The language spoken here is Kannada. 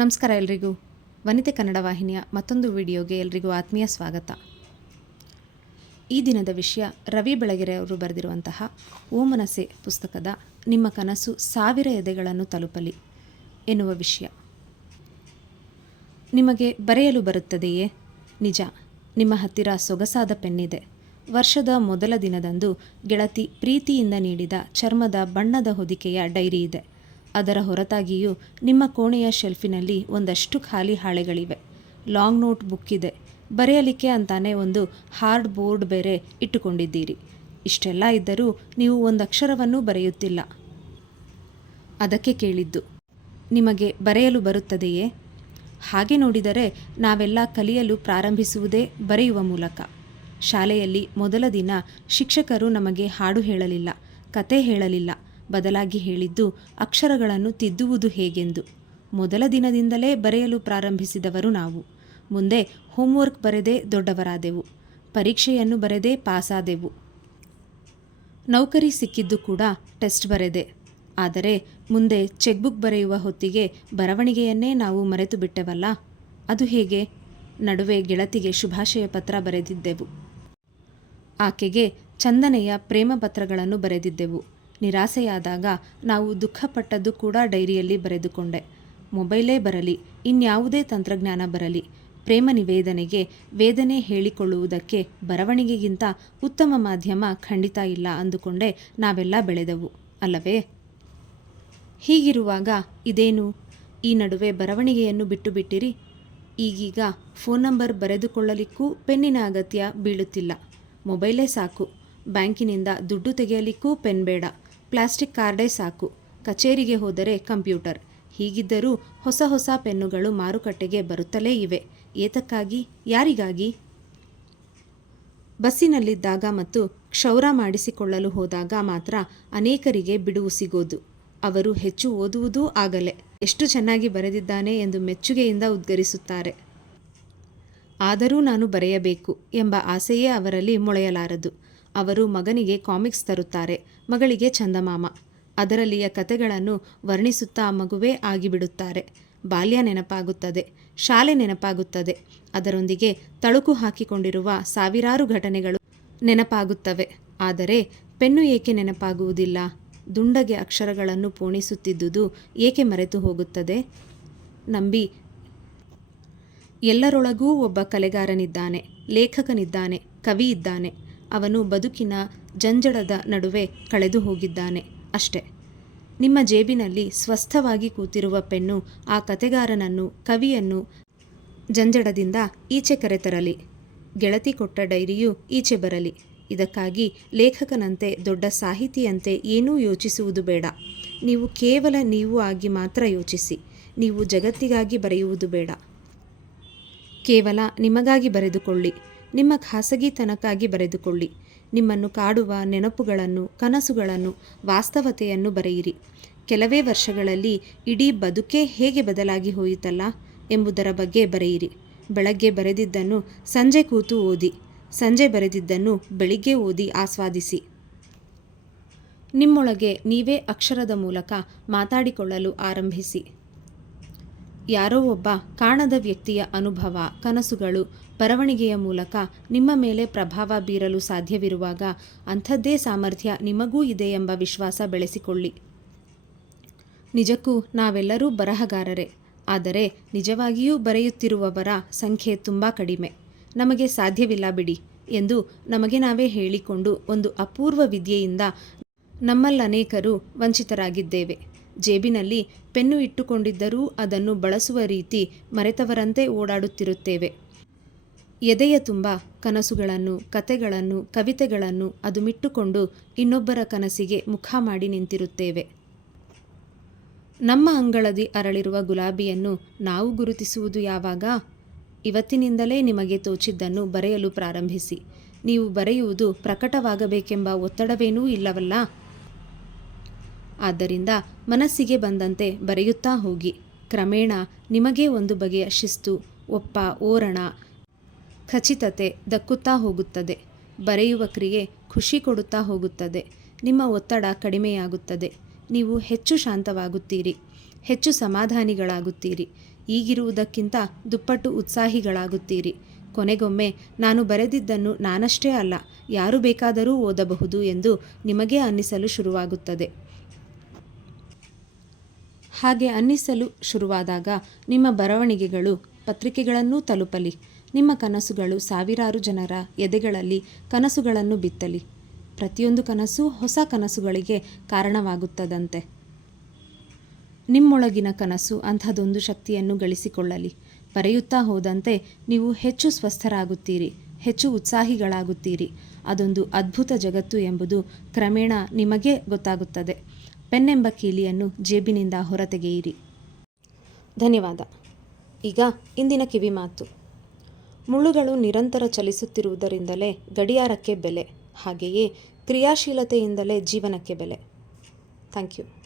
ನಮಸ್ಕಾರ ಎಲ್ರಿಗೂ. ವನಿತೆ ಕನ್ನಡ ವಾಹಿನಿಯ ಮತ್ತೊಂದು ವಿಡಿಯೋಗೆ ಎಲ್ರಿಗೂ ಆತ್ಮೀಯ ಸ್ವಾಗತ. ಈ ದಿನದ ವಿಷಯ ರವಿ ಬೆಳಗೆರೆ ಅವರು ಬರೆದಿರುವಂತಹ ಓ ಮನಸ್ಸೆ ಪುಸ್ತಕದ ನಿಮ್ಮ ಕನಸು 1000 ಎದೆಗಳನ್ನು ತಲುಪಲಿ ಎನ್ನುವ ವಿಷಯ. ನಿಮಗೆ ಬರೆಯಲು ಬರುತ್ತದೆಯೇ? ನಿಜ, ನಿಮ್ಮ ಹತ್ತಿರ ಸೊಗಸಾದ ಪೆನ್ನಿದೆ. ವರ್ಷದ ಮೊದಲ ದಿನದಂದು ಗೆಳತಿ ಪ್ರೀತಿಯಿಂದ ನೀಡಿದ ಚರ್ಮದ ಬಣ್ಣದ ಹೊದಿಕೆಯ ಡೈರಿ ಇದೆ. ಅದರ ಹೊರತಾಗಿಯೂ ನಿಮ್ಮ ಕೋಣೆಯ ಶೆಲ್ಫಿನಲ್ಲಿ ಒಂದಷ್ಟು ಖಾಲಿ ಹಾಳೆಗಳಿವೆ. ಲಾಂಗ್ ನೋಟ್ ಬುಕ್ ಇದೆ. ಬರೆಯಲಿಕ್ಕೆ ಅಂತಾನೆ ಒಂದು ಹಾರ್ಡ್ ಬೋರ್ಡ್ ಬೇರೆ ಇಟ್ಟುಕೊಂಡಿದ್ದೀರಿ. ಇಷ್ಟೆಲ್ಲ ಇದ್ದರೂ ನೀವು ಒಂದಕ್ಷರವನ್ನೂ ಬರೆಯುತ್ತಿಲ್ಲ. ಅದಕ್ಕೆ ಕೇಳಿದ್ದು, ನಿಮಗೆ ಬರೆಯಲು ಬರುತ್ತದೆಯೇ? ಹಾಗೆ ನೋಡಿದರೆ ನಾವೆಲ್ಲ ಕಲಿಯಲು ಪ್ರಾರಂಭಿಸುವುದೇ ಬರೆಯುವ ಮೂಲಕ. ಶಾಲೆಯಲ್ಲಿ ಮೊದಲ ದಿನ ಶಿಕ್ಷಕರು ನಮಗೆ ಹಾಡು ಹೇಳಲಿಲ್ಲ, ಕತೆ ಹೇಳಲಿಲ್ಲ. ಬದಲಾಗಿ ಹೇಳಿದ್ದು ಅಕ್ಷರಗಳನ್ನು ತಿದ್ದುವುದು ಹೇಗೆಂದು. ಮೊದಲ ದಿನದಿಂದಲೇ ಬರೆಯಲು ಪ್ರಾರಂಭಿಸಿದವರು ನಾವು. ಮುಂದೆ ಹೋಮ್ವರ್ಕ್ ಬರೆದೇ ದೊಡ್ಡವರಾದೆವು. ಪರೀಕ್ಷೆಯನ್ನು ಬರೆದೇ ಪಾಸಾದೆವು. ನೌಕರಿ ಸಿಕ್ಕಿದ್ದು ಕೂಡ ಟೆಸ್ಟ್ ಬರೆದೆ. ಆದರೆ ಮುಂದೆ ಚೆಕ್ಬುಕ್ ಬರೆಯುವ ಹೊತ್ತಿಗೆ ಬರವಣಿಗೆಯನ್ನೇ ನಾವು ಮರೆತು ಬಿಟ್ಟೆವಲ್ಲ. ಅದು ಹೇಗೆ? ನಡುವೆ ಗೆಳತಿಗೆ ಶುಭಾಶಯ ಪತ್ರ ಬರೆದಿದ್ದೆವು. ಆಕೆಗೆ ಚಂದನೆಯ ಪ್ರೇಮ ಪತ್ರಗಳನ್ನು ಬರೆದಿದ್ದೆವು. ನಿರಾಸೆಯಾದಾಗ ನಾವು ದುಃಖಪಟ್ಟದ್ದು ಕೂಡ ಡೈರಿಯಲ್ಲಿ ಬರೆದುಕೊಂಡೆ. ಮೊಬೈಲೇ ಬರಲಿ, ಇನ್ಯಾವುದೇ ತಂತ್ರಜ್ಞಾನ ಬರಲಿ, ಪ್ರೇಮ ನಿವೇದನೆಗೆ ವೇದನೆ ಹೇಳಿಕೊಳ್ಳುವುದಕ್ಕೆ ಬರವಣಿಗೆಗಿಂತ ಉತ್ತಮ ಮಾಧ್ಯಮ ಖಂಡಿತ ಇಲ್ಲ ಅಂದುಕೊಂಡೆ ನಾವೆಲ್ಲ ಬೆಳೆದೆವು ಅಲ್ಲವೇ? ಹೀಗಿರುವಾಗ ಇದೇನು, ಈ ನಡುವೆ ಬರವಣಿಗೆಯನ್ನು ಬಿಟ್ಟು ಬಿಟ್ಟಿರಿ? ಈಗೀಗ ಫೋನ್ ನಂಬರ್ ಬರೆದುಕೊಳ್ಳಲಿಕ್ಕೂ ಪೆನ್ನಿನ ಅಗತ್ಯ ಬೀಳುತ್ತಿಲ್ಲ. ಮೊಬೈಲೇ ಸಾಕು. ಬ್ಯಾಂಕಿನಿಂದ ದುಡ್ಡು ತೆಗೆಯಲಿಕ್ಕೂ ಪೆನ್ ಬೇಡ. ಪ್ಲಾಸ್ಟಿಕ್ ಕಾರ್ಡೇ ಸಾಕು. ಕಚೇರಿಗೆ ಹೋದರೆ ಕಂಪ್ಯೂಟರ್. ಹೀಗಿದ್ದರೂ ಹೊಸ ಹೊಸ ಪೆನ್ನುಗಳು ಮಾರುಕಟ್ಟೆಗೆ ಬರುತ್ತಲೇ ಇವೆ. ಏತಕ್ಕಾಗಿ? ಯಾರಿಗಾಗಿ? ಬಸ್ಸಿನಲ್ಲಿದ್ದಾಗ ಮತ್ತು ಕ್ಷೌರ ಮಾಡಿಸಿಕೊಳ್ಳಲು ಹೋದಾಗ ಮಾತ್ರ ಅನೇಕರಿಗೆ ಬಿಡುವು ಸಿಗೋದು. ಅವರು ಹೆಚ್ಚು ಓದುವುದೂ ಆಗಲೇ ಎಷ್ಟು ಚೆನ್ನಾಗಿ ಬರೆದಿದ್ದಾನೆ ಎಂದು ಮೆಚ್ಚುಗೆಯಿಂದ ಉದ್ಗರಿಸುತ್ತಾರೆ. ಆದರೂ ನಾನು ಬರೆಯಬೇಕು ಎಂಬ ಆಸೆಯೇ ಅವರಲ್ಲಿ ಮೊಳೆಯಲಾರದು. ಅವರು ಮಗನಿಗೆ ಕಾಮಿಕ್ಸ್ ತರುತ್ತಾರೆ, ಮಗಳಿಗೆ ಚಂದಮಾಮ. ಅದರಲ್ಲಿಯ ಕತೆಗಳನ್ನು ವರ್ಣಿಸುತ್ತಾ ಮಗುವೇ ಆಗಿಬಿಡುತ್ತಾರೆ. ಬಾಲ್ಯ ನೆನಪಾಗುತ್ತದೆ, ಶಾಲೆ ನೆನಪಾಗುತ್ತದೆ. ಅದರೊಂದಿಗೆ ತಳುಕು ಹಾಕಿಕೊಂಡಿರುವ ಸಾವಿರಾರು ಘಟನೆಗಳು ನೆನಪಾಗುತ್ತವೆ. ಆದರೆ ಪೆನ್ನು ಏಕೆ ನೆನಪಾಗುವುದಿಲ್ಲ? ದುಂಡಗೆ ಅಕ್ಷರಗಳನ್ನು ಪೋಣಿಸುತ್ತಿದ್ದುದು ಏಕೆ ಮರೆತು ಹೋಗುತ್ತದೆ? ನಂಬಿ, ಎಲ್ಲರೊಳಗೂ ಒಬ್ಬ ಕಲೆಗಾರನಿದ್ದಾನೆ, ಲೇಖಕನಿದ್ದಾನೆ, ಕವಿ ಇದ್ದಾನೆ. ಅವನು ಬದುಕಿನ ಜಂಜಡದ ನಡುವೆ ಕಳೆದು ಹೋಗಿದ್ದಾನೆ ಅಷ್ಟೆ. ನಿಮ್ಮ ಜೇಬಿನಲ್ಲಿ ಸ್ವಸ್ಥವಾಗಿ ಕೂತಿರುವ ಪೆನ್ನು ಆ ಕತೆಗಾರನನ್ನು, ಕವಿಯನ್ನು ಜಂಜಡದಿಂದ ಈಚೆ ಕರೆತರಲಿ. ಗೆಳತಿ ಕೊಟ್ಟ ಡೈರಿಯೂ ಈಚೆ ಬರಲಿ. ಇದಕ್ಕಾಗಿ ಲೇಖಕನಂತೆ, ದೊಡ್ಡ ಸಾಹಿತಿಯಂತೆ ಏನೂ ಯೋಚಿಸುವುದು ಬೇಡ. ನೀವು ಕೇವಲ ನೀವು ಆಗಿ ಮಾತ್ರ ಯೋಚಿಸಿ. ನೀವು ಜಗತ್ತಿಗಾಗಿ ಬರೆಯುವುದು ಬೇಡ. ಕೇವಲ ನಿಮಗಾಗಿ ಬರೆದುಕೊಳ್ಳಿ. ನಿಮ್ಮ ಖಾಸಗಿತನಕ್ಕಾಗಿ ಬರೆದುಕೊಳ್ಳಿ. ನಿಮ್ಮನ್ನು ಕಾಡುವ ನೆನಪುಗಳನ್ನು, ಕನಸುಗಳನ್ನು, ವಾಸ್ತವತೆಯನ್ನು ಬರೆಯಿರಿ. ಕೆಲವೇ ವರ್ಷಗಳಲ್ಲಿ ಇಡೀ ಬದುಕೇ ಹೇಗೆ ಬದಲಾಗಿ ಹೋಯಿತಲ್ಲ ಎಂಬುದರ ಬಗ್ಗೆ ಬರೆಯಿರಿ. ಬೆಳಗ್ಗೆ ಬರೆದಿದ್ದನ್ನು ಸಂಜೆ ಕೂತು ಓದಿ. ಸಂಜೆ ಬರೆದಿದ್ದನ್ನು ಬೆಳಿಗ್ಗೆ ಓದಿ ಆಸ್ವಾದಿಸಿ. ನಿಮ್ಮೊಳಗೆ ನೀವೇ ಅಕ್ಷರದ ಮೂಲಕ ಮಾತಾಡಿಕೊಳ್ಳಲು ಆರಂಭಿಸಿ. ಯಾರೋ ಒಬ್ಬ ಕಾಣದ ವ್ಯಕ್ತಿಯ ಅನುಭವ, ಕನಸುಗಳು ಬರವಣಿಗೆಯ ಮೂಲಕ ನಿಮ್ಮ ಮೇಲೆ ಪ್ರಭಾವ ಬೀರಲು ಸಾಧ್ಯವಿರುವಾಗ ಅಂಥದ್ದೇ ಸಾಮರ್ಥ್ಯ ನಿಮಗೂ ಇದೆ ಎಂಬ ವಿಶ್ವಾಸ ಬೆಳೆಸಿಕೊಳ್ಳಿ. ನಿಜಕ್ಕೂ ನಾವೆಲ್ಲರೂ ಬರಹಗಾರರೇ. ಆದರೆ ನಿಜವಾಗಿಯೂ ಬರೆಯುತ್ತಿರುವವರ ಸಂಖ್ಯೆ ತುಂಬ ಕಡಿಮೆ. ನಮಗೆ ಸಾಧ್ಯವಿಲ್ಲ ಬಿಡಿ ಎಂದು ನಮಗೆ ನಾವೇ ಹೇಳಿಕೊಂಡು ಒಂದು ಅಪೂರ್ವ ವಿದ್ಯೆಯಿಂದ ನಮ್ಮಲ್ಲನೇಕರು ವಂಚಿತರಾಗಿದ್ದೇವೆ. ಜೇಬಿನಲ್ಲಿ ಪೆನ್ನು ಇಟ್ಟುಕೊಂಡಿದ್ದರೂ ಅದನ್ನು ಬಳಸುವ ರೀತಿ ಮರೆತವರಂತೆ ಓಡಾಡುತ್ತಿರುತ್ತೇವೆ. ಎದೆಯ ತುಂಬ ಕನಸುಗಳನ್ನು, ಕತೆಗಳನ್ನು, ಕವಿತೆಗಳನ್ನು ಅದುಮಿಟ್ಟುಕೊಂಡು ಇನ್ನೊಬ್ಬರ ಕನಸಿಗೆ ಮುಖ ಮಾಡಿ ನಿಂತಿರುತ್ತೇವೆ. ನಮ್ಮ ಅಂಗಳದಿ ಅರಳಿರುವ ಗುಲಾಬಿಯನ್ನು ನಾವು ಗುರುತಿಸುವುದು ಯಾವಾಗ? ಇವತ್ತಿನಿಂದಲೇ ನಿಮಗೆ ತೋಚಿದ್ದನ್ನು ಬರೆಯಲು ಪ್ರಾರಂಭಿಸಿ. ನೀವು ಬರೆಯುವುದು ಪ್ರಕಟವಾಗಬೇಕೆಂಬ ಒತ್ತಡವೇನೂ ಇಲ್ಲವಲ್ಲ. ಆದ್ದರಿಂದ ಮನಸ್ಸಿಗೆ ಬಂದಂತೆ ಬರೆಯುತ್ತಾ ಹೋಗಿ. ಕ್ರಮೇಣ ನಿಮಗೇ ಒಂದು ಬಗೆಯ ಶಿಸ್ತು, ಒಪ್ಪ, ಓರಣ, ಖಚಿತತೆ ದಕ್ಕುತ್ತಾ ಹೋಗುತ್ತದೆ. ಬರೆಯುವ ಕ್ರಿಯೆ ಖುಷಿ ಕೊಡುತ್ತಾ ಹೋಗುತ್ತದೆ. ನಿಮ್ಮ ಒತ್ತಡ ಕಡಿಮೆಯಾಗುತ್ತದೆ. ನೀವು ಹೆಚ್ಚು ಶಾಂತವಾಗುತ್ತೀರಿ. ಹೆಚ್ಚು ಸಮಾಧಾನಿಗಳಾಗುತ್ತೀರಿ. ಈಗಿರುವುದಕ್ಕಿಂತ ದುಪ್ಪಟ್ಟು ಉತ್ಸಾಹಿಗಳಾಗುತ್ತೀರಿ. ಕೊನೆಗೊಮ್ಮೆ ನಾನು ಬರೆದಿದ್ದನ್ನು ನಾನಷ್ಟೇ ಅಲ್ಲ, ಯಾರು ಬೇಕಾದರೂ ಓದಬಹುದು ಎಂದು ನಿಮಗೇ ಅನ್ನಿಸಲು ಶುರುವಾಗುತ್ತದೆ. ಹಾಗೆ ಅನ್ನಿಸಲು ಶುರುವಾದಾಗ ನಿಮ್ಮ ಬರವಣಿಗೆಗಳು ಪತ್ರಿಕೆಗಳನ್ನೂ ತಲುಪಲಿ. ನಿಮ್ಮ ಕನಸುಗಳು ಸಾವಿರಾರು ಜನರ ಎದೆಗಳಲ್ಲಿ ಕನಸುಗಳನ್ನು ಬಿತ್ತಲಿ. ಪ್ರತಿಯೊಂದು ಕನಸು ಹೊಸ ಕನಸುಗಳಿಗೆ ಕಾರಣವಾಗುತ್ತದಂತೆ. ನಿಮ್ಮೊಳಗಿನ ಕನಸು ಅಂಥದೊಂದು ಶಕ್ತಿಯನ್ನು ಗಳಿಸಿಕೊಳ್ಳಲಿ. ಬರೆಯುತ್ತಾ ಹೋದಂತೆ ನೀವು ಹೆಚ್ಚು ಸ್ವಸ್ಥರಾಗುತ್ತೀರಿ, ಹೆಚ್ಚು ಉತ್ಸಾಹಿಗಳಾಗುತ್ತೀರಿ. ಅದೊಂದು ಅದ್ಭುತ ಜಗತ್ತು ಎಂಬುದು ಕ್ರಮೇಣ ನಿಮಗೇ ಗೊತ್ತಾಗುತ್ತದೆ. ಪೆನ್ನೆಂಬ ಕೀಲಿಯನ್ನು ಜೇಬಿನಿಂದ ಹೊರತೆಗೆಯಿರಿ. ಧನ್ಯವಾದ. ಈಗ ಇಂದಿನ ಕಿವಿಮಾತು. ಮುಳ್ಳುಗಳು ನಿರಂತರ ಚಲಿಸುತ್ತಿರುವುದರಿಂದಲೇ ಗಡಿಯಾರಕ್ಕೆ ಬೆಲೆ, ಹಾಗೆಯೇ ಕ್ರಿಯಾಶೀಲತೆಯಿಂದಲೇ ಜೀವನಕ್ಕೆ ಬೆಲೆ. Thank you.